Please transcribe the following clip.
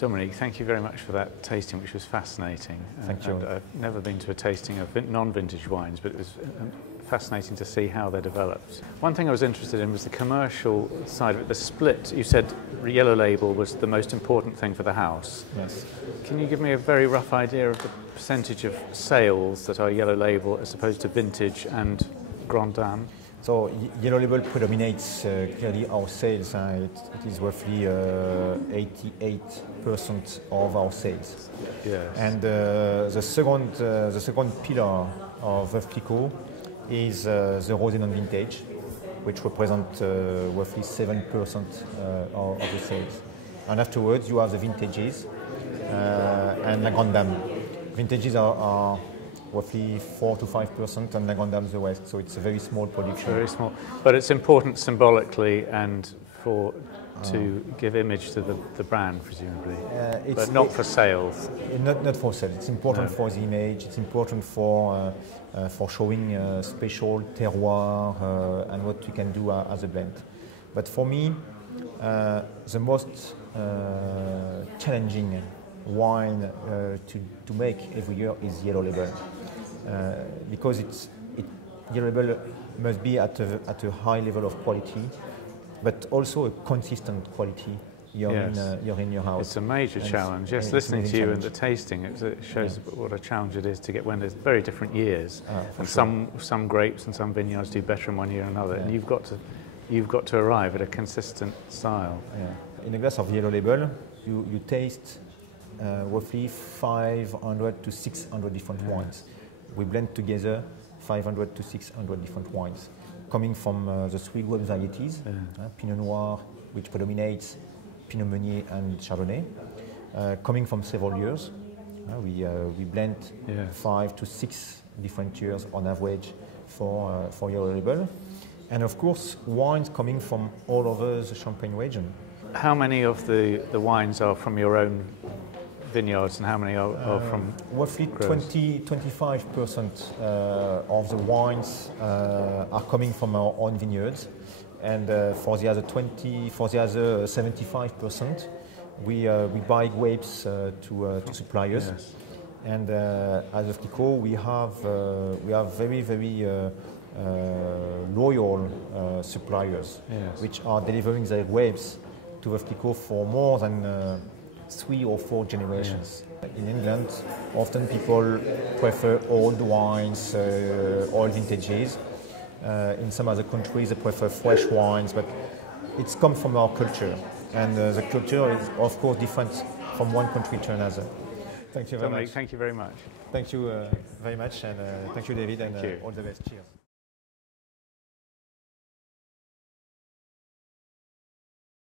Dominique, thank you very much for that tasting, which was fascinating. Thank you. And I've never been to a tasting of non-vintage wines, but it was fascinating to see how they're developed. One thing I was interested in was the commercial side of it, the split. You said yellow label was the most important thing for the house. Yes. Can you give me a very rough idea of the percentage of sales that are yellow label as opposed to vintage and Grand Dame? So yellow label predominates clearly our sales. It is roughly 88% of our sales. Yes. And the second pillar of Veuve Clicquot is the rosé non-vintage, which represents roughly 7% of the sales. And afterwards, you have the vintages and la Grande Dame. Vintages are roughly 4 to 5%, and la Grande Dame the rest. So it's a very small production. Very small, but it's important symbolically and to give image to the brand, presumably, but not for sales. Not for sales. It's important for the image. It's important for showing special terroir and what we can do as a blend. But for me, the most challenging wine to make every year is yellow label, because yellow label must be at a high level of quality, but also a consistent quality in your house. It's a major challenge. Yes, listening to you and the tasting, it shows what a challenge it is to get when there's very different years, and some grapes and some vineyards do better in one year than another, and you've got to arrive at a consistent style. Yeah. In a glass of yellow label, you taste roughly 500 to 600 different wines. We blend together 500 to 600 different wines, coming from the three grape varieties, Pinot Noir, which predominates, Pinot Meunier and Chardonnay, coming from several years. We blend 5 to 6 different years on average for yellow label. And of course, wines coming from all over the Champagne region. How many of the wines are from your own vineyards and how many are from roughly 20-25% of the wines are coming from our own vineyards, and for the other 75%, we buy grapes to suppliers. Yes. And as of Clicquot, we have very loyal suppliers, which are delivering their grapes to Veuve Clicquot for more than 3 or 4 generations. In England, often people prefer old wines, old vintages. In some other countries, they prefer fresh wines, but it's come from our culture, and the culture is, of course, different from one country to another. Thank you very much. Thank you very much. Thank you very much, and thank you, David, and all the best. Cheers.